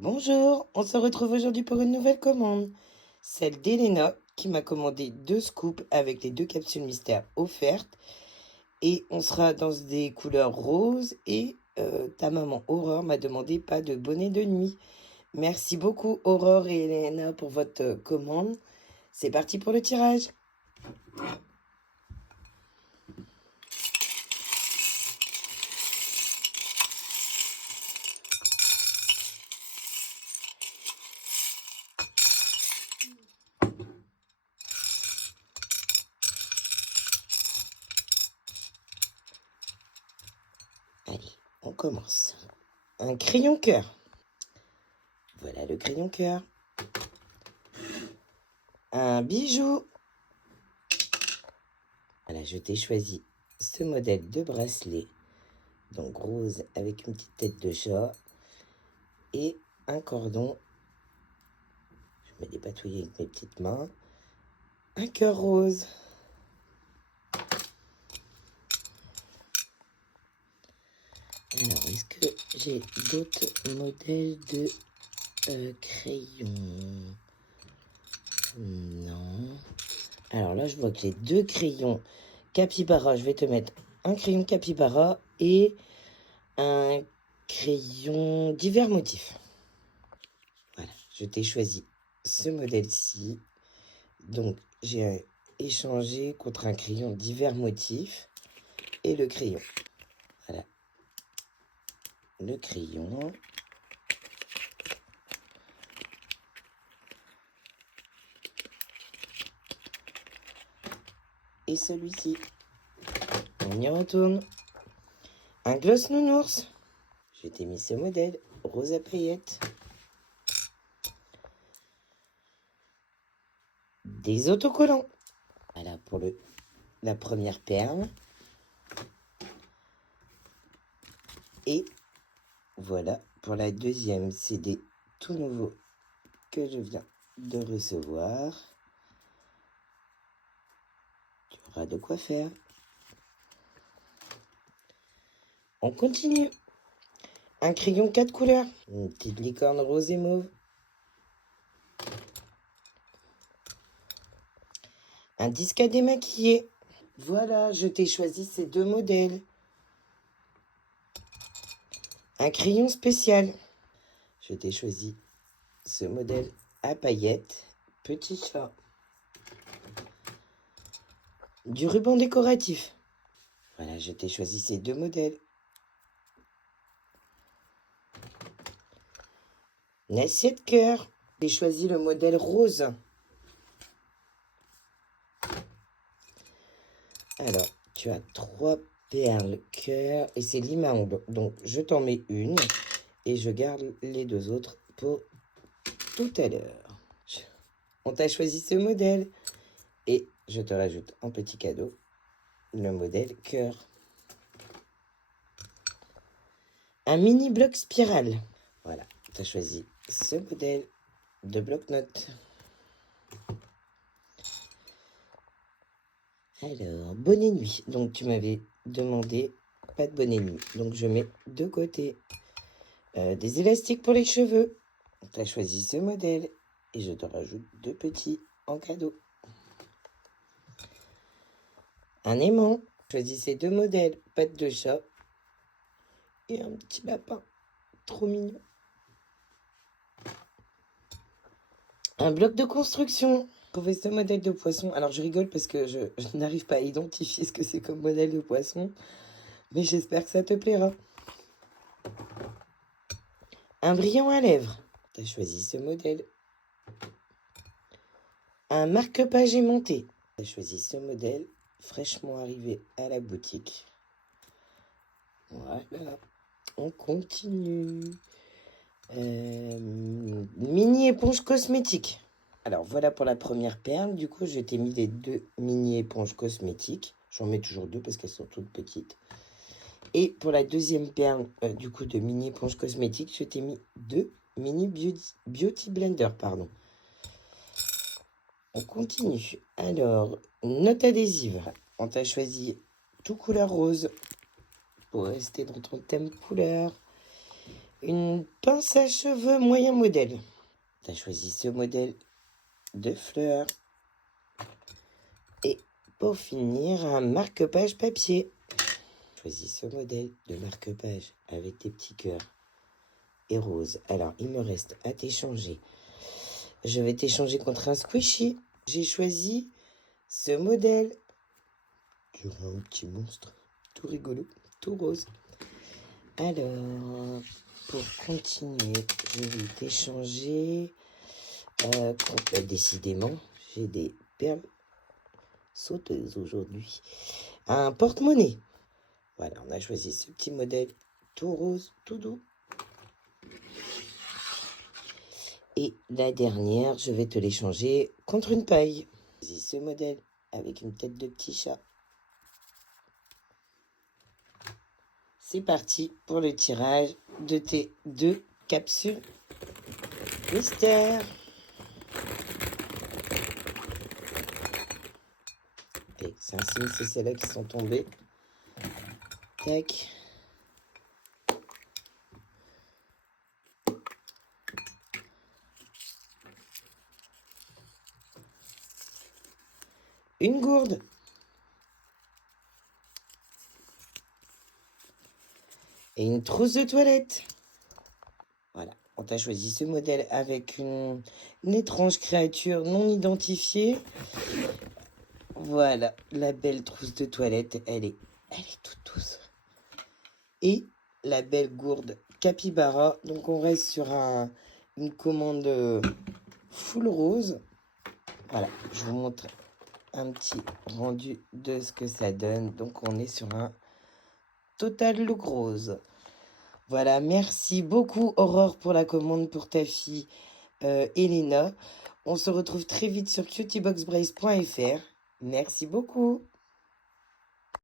Bonjour, on se retrouve aujourd'hui pour une nouvelle commande. Celle d'Elena qui m'a commandé 2 scoops avec les 2 capsules mystères offertes. Et on sera dans des couleurs roses et ta maman Aurore m'a demandé pas de bonnet de nuit. Merci beaucoup Aurore et Elena pour votre commande. C'est parti pour le tirage. Allez, on commence. Un crayon cœur. Voilà le crayon cœur. Un bijou. Voilà, je t'ai choisi ce modèle de bracelet. Donc rose avec une petite tête de chat. Et un cordon. Je me dépatouiller avec mes petites mains. Un cœur rose. Alors, est-ce que j'ai d'autres modèles de crayons? Non. Alors là, je vois que j'ai 2 crayons capybara. Je vais te mettre un crayon capybara et un crayon divers motifs. Voilà, je t'ai choisi ce modèle-ci. Donc, j'ai échangé contre un crayon divers motifs et le crayon. Voilà. Le crayon. Et celui-ci. On y retourne. Un gloss nounours. Je t'ai mis ce modèle. Rose à paillettes. Des autocollants. Voilà pour la première perle. Et voilà pour la deuxième. C'est des tout nouveaux que je viens de recevoir. Tu auras de quoi faire. On continue. Un crayon 4 couleurs. Une petite licorne rose et mauve. Un disque à démaquiller. Voilà, je t'ai choisi ces 2 modèles. Un crayon spécial. Je t'ai choisi ce modèle à paillettes. Petit chat. Du ruban décoratif. Voilà, je t'ai choisi ces 2 modèles. Une assiette cœur. J'ai choisi le modèle rose. Alors, tu as 3 perles cœur et c'est lime à ongles. Donc, je t'en mets une et je garde les 2 autres pour tout à l'heure. On t'a choisi ce modèle et je te rajoute en petit cadeau le modèle cœur. Un mini bloc spirale. Voilà, tu as choisi ce modèle de bloc-notes. Alors, bonnet nuit. Donc, tu m'avais demandé pas de bonnet nuit. Donc, je mets de côté des élastiques pour les cheveux. Tu as choisi ce modèle et je te rajoute 2 petits en cadeau. Un aimant. Choisis ces 2 modèles. Pattes de chat et un petit lapin. Trop mignon. Un bloc de construction. Trouver ce modèle de poisson. Alors, je rigole parce que je n'arrive pas à identifier ce que c'est comme modèle de poisson. Mais j'espère que ça te plaira. Un brillant à lèvres. Tu as choisi ce modèle. Un marque-page aimanté. Tu as choisi ce modèle fraîchement arrivé à la boutique. Voilà. On continue. Mini éponge cosmétique. Alors, voilà pour la première perle. Du coup, je t'ai mis les 2 mini éponges cosmétiques. J'en mets toujours 2 parce qu'elles sont toutes petites. Et pour la deuxième perle, du coup, de mini éponge cosmétique, je t'ai mis 2 mini beauty blender, pardon. On continue. Alors, note adhésive. On t'a choisi tout couleur rose pour rester dans ton thème couleur. une pince à cheveux moyen modèle. Tu as choisi ce modèle de fleurs. Et pour finir, un marque-page papier. Choisis ce modèle de marque-page avec des petits cœurs et roses. Alors, il me reste à t'échanger. Je vais t'échanger contre un squishy. J'ai choisi ce modèle. Tu auras un petit monstre, tout rigolo, tout rose. Alors, pour continuer, je vais t'échanger. Décidément, j'ai des perles sauteuses aujourd'hui. Un porte-monnaie. Voilà, on a choisi ce petit modèle tout rose, tout doux. Et la dernière, je vais te l'échanger contre une paille. Choisis ce modèle avec une tête de petit chat. C'est parti pour le tirage de tes 2 capsules mystère. Et c'est un signe, c'est celles-là qui sont tombées. Tac. Une gourde. Et une trousse de toilette. Voilà, on t'a choisi ce modèle avec une étrange créature non identifiée. Voilà, la belle trousse de toilette, elle est toute douce. Et la belle gourde capybara. Donc on reste sur une commande full rose. Voilà, je vous montre un petit rendu de ce que ça donne. Donc on est sur un total look rose. Voilà, merci beaucoup Aurore pour la commande pour ta fille Elena. On se retrouve très vite sur cutyboxbrace.fr. Merci beaucoup.